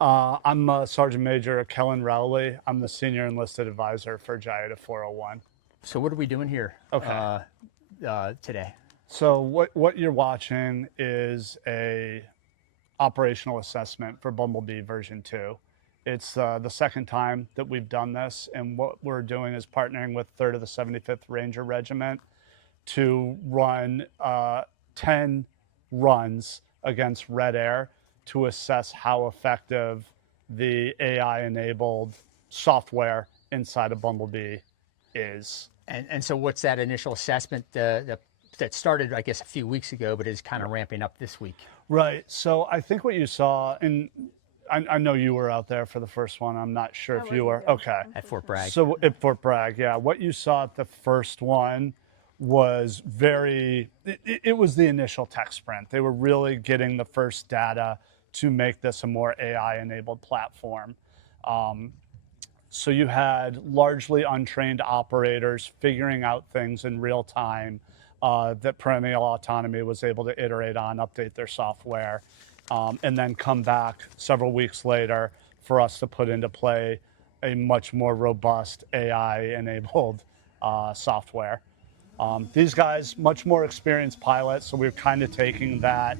I'm Sergeant Major Kellen Rowley. I'm the Senior Enlisted Advisor for JIATF-401. So what are we doing here Okay. Today? So what you're watching is a operational assessment for Bumblebee version 2. It's the second time that we've done this, and what we're doing is partnering with 3rd of the 75th Ranger Regiment to run 10 runs against Red Air to assess how effective the AI-enabled software inside of Bumblebee is. And so what's that initial assessment that started, I guess, a few weeks ago, but is kind of ramping up this week? Right. So I think what you saw, and I know you were out there for the first one. I'm not sure if you were. Okay. At Fort Bragg. So at Fort Bragg, yeah. What you saw at the first one was it was the initial tech sprint. They were really getting the first data to make this a more AI-enabled platform. So you had largely untrained operators figuring out things in real time that Perennial Autonomy was able to iterate on, update their software, and then come back several weeks later for us to put into play a much more robust AI-enabled software. These guys, much more experienced pilots, so we're kind of taking that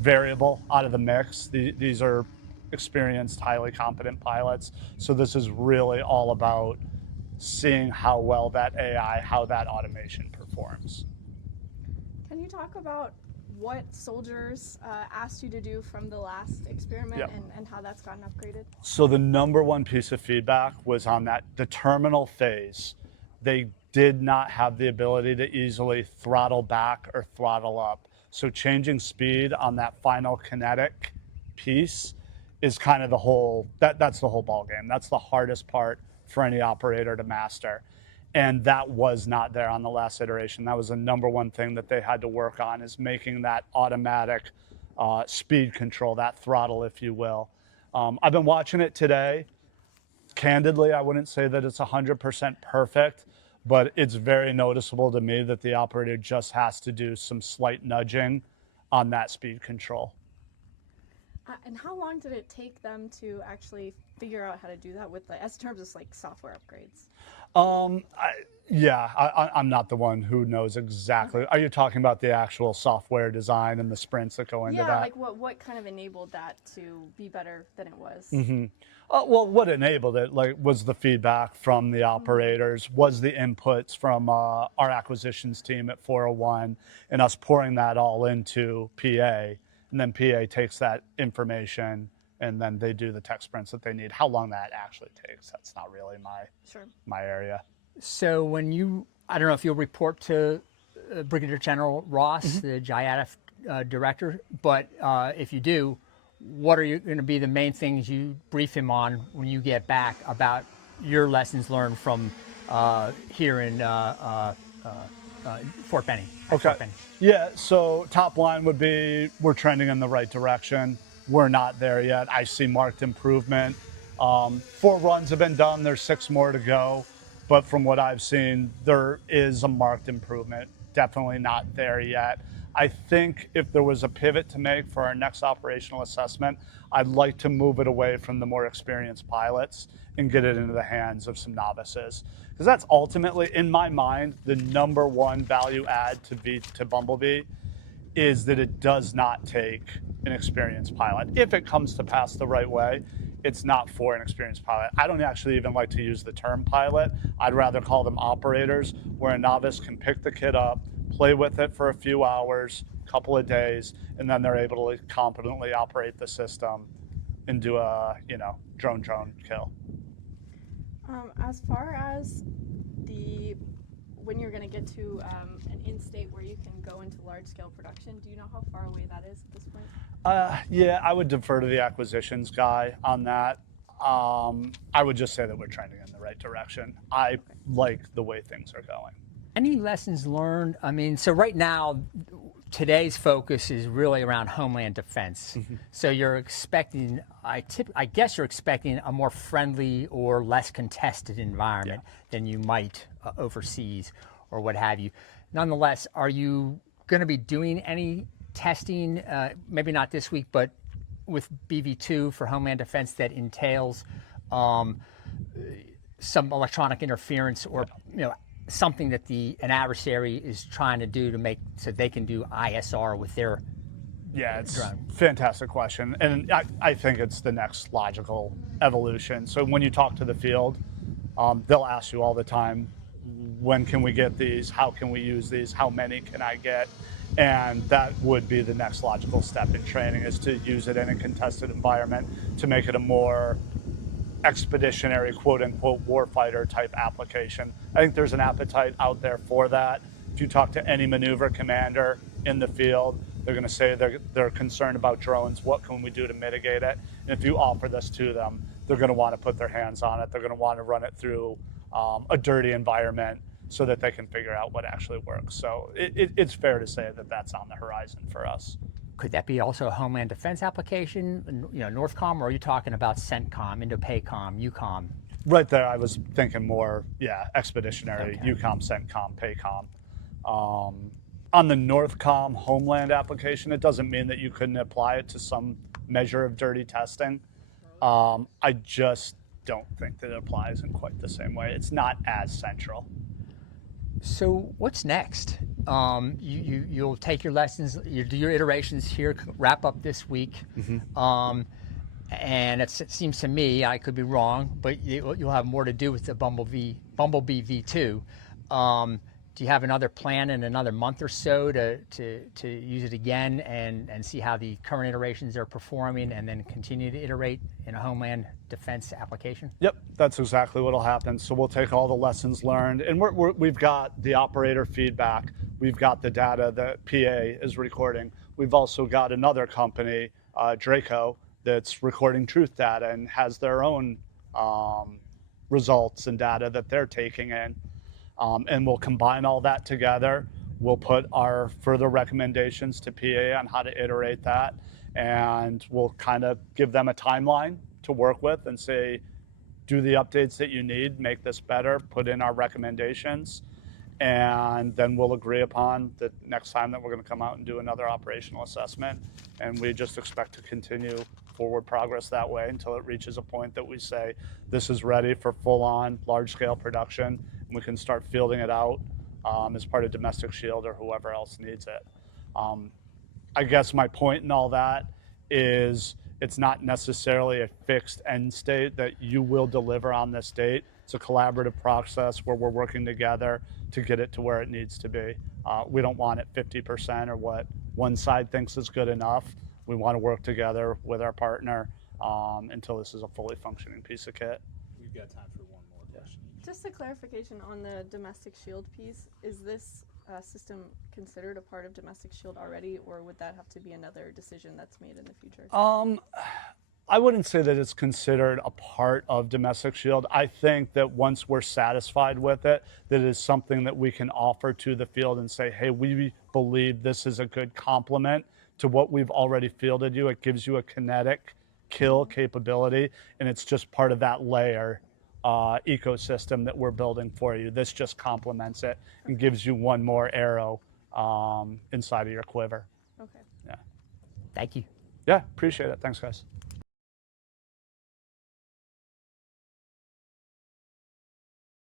variable out of the mix. These are experienced, highly competent pilots, so this is really all about seeing how well that AI, how that automation performs. Can you talk about what soldiers asked you to do from the last experiment? Yep. And how that's gotten upgraded? So the number one piece of feedback was on the terminal phase. They did not have the ability to easily throttle back or throttle up. So changing speed on that final kinetic piece is kind of that's the whole ball game. That's the hardest part for any operator to master. And that was not there on the last iteration. That was the number one thing that they had to work on, is making that automatic speed control, that throttle, if you will. I've been watching it today. Candidly, I wouldn't say that it's 100% perfect, but it's very noticeable to me that the operator just has to do some slight nudging on that speed control. And how long did it take them to actually figure out how to do that with, as terms of like software upgrades? I'm not the one who knows exactly. Are you talking about the actual software design and the sprints that go into that? Yeah, like what kind of enabled that to be better than it was? Mm-hmm. Well, what enabled it was the feedback from the operators, was the inputs from our acquisitions team at 401, and us pouring that all into PA. And then PA takes that information and then they do the tech sprints that they need. How long that actually takes, that's not really my area. So when I don't know if you'll report to Brigadier General Ross, the JIATF director, but if you do, what are going to be the main things you brief him on when you get back about your lessons learned from here in Fort Benning? Okay. Fort Benning. Yeah, so top line would be we're trending in the right direction. We're not there yet. I see marked improvement. 4 runs have been done. There's 6 more to go. But from what I've seen, there is a marked improvement. Definitely not there yet. I think if there was a pivot to make for our next operational assessment, I'd like to move it away from the more experienced pilots and get it into the hands of some novices. Because that's ultimately, in my mind, the number one value add to Bumblebee is that it does not take an experienced pilot. If it comes to pass the right way, it's not for an experienced pilot. I don't actually even like to use the term pilot. I'd rather call them operators, where a novice can pick the kit up, play with it for a few hours, couple of days, and then they're able to competently operate the system and do a drone kill. As far as when you're going to get to an in-state where you can go into large-scale production, do you know how far away that is at this point? Yeah, I would defer to the acquisitions guy on that. I would just say that we're trending in the right direction. I like the way things are going. Any lessons learned? I mean, so right now, today's focus is really around homeland defense. So you're expecting, I guess you're expecting a more friendly or less contested environment than you might overseas or what have you. Nonetheless, are you going to be doing any testing, maybe not this week, but with BV2 for homeland defense that entails some electronic interference or something that an adversary is trying to do to make so they can do ISR with their Yeah, it's a drone? fantastic question. And I think it's the next logical evolution. So when you talk to the field, they'll ask you all the time, when can we get these? How can we use these? How many can I get? And that would be the next logical step in training, is to use it in a contested environment to make it a more expeditionary, quote unquote, warfighter type application. I think there's an appetite out there for that. If you talk to any maneuver commander in the field, they're going to say they're concerned about drones. What can we do to mitigate it? And if you offer this to them, they're going to want to put their hands on it. They're going to want to run it through a dirty environment so that they can figure out what actually works. So it's fair to say that that's on the horizon for us. Could that be also a homeland defense application, NORTHCOM, or are you talking about CENTCOM, INDOPACOM, EUCOM? Right there, I was thinking more, expeditionary, Okay. EUCOM, CENTCOM, PACOM. On the NORTHCOM homeland application, it doesn't mean that you couldn't apply it to some measure of dirty testing. I just don't think that it applies in quite the same way. It's not as central. So what's next? You'll take your lessons, you do your iterations here, wrap up this week, and it seems to me, I could be wrong, but you'll have more to do with the Bumblebee V2. Do you have another plan in another month or so to use it again and see how the current iterations are performing, and then continue to iterate in a homeland defense application? Yep, that's exactly what will happen. So we'll take all the lessons learned, and we've got the operator feedback. We've got the data that PA is recording. We've also got another company, Draco, that's recording truth data and has their own results and data that they're taking in. And we'll combine all that together. We'll put our further recommendations to PA on how to iterate that, and we'll kind of give them a timeline to work with and say, do the updates that you need, make this better, put in our recommendations, and then we'll agree upon the next time that we're going to come out and do another operational assessment. And we just expect to continue forward progress that way until it reaches a point that we say this is ready for full-on large-scale production, and we can start fielding it out as part of Domestic Shield or whoever else needs it. I guess my point in all that is it's not necessarily a fixed end state that you will deliver on this date. It's a collaborative process where we're working together to get it to where it needs to be. We don't want it 50% or what one side thinks is good enough. We want to work together with our partner until this is a fully functioning piece of kit. We've got time for one more question. Just a clarification on the Domestic Shield piece. Is this system considered a part of Domestic Shield already, or would that have to be another decision that's made in the future? I wouldn't say that it's considered a part of Domestic Shield. I think that once we're satisfied with it, that it is something that we can offer to the field and say, hey, we believe this is a good complement to what we've already fielded you. It gives you a kinetic kill capability, and it's just part of that layer ecosystem that we're building for you. This just complements it and gives you one more arrow inside of your quiver. Okay. Yeah. Thank you. Yeah, appreciate it. Thanks, guys.